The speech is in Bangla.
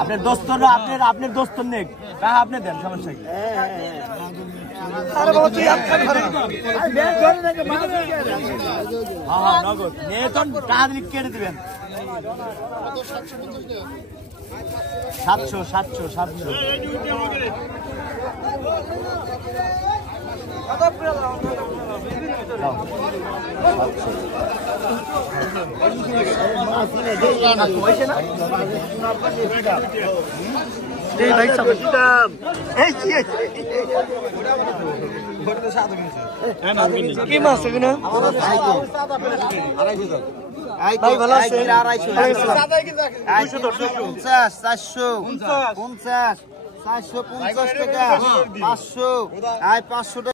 আপনার দোস্তরা আপনার দোস্তর নেক আপনি দেন সমস্যা কি নগদ কেটে দিবেন 700 কি মাছ এগুলো ভাই ভালো আছে 450 টাকা 500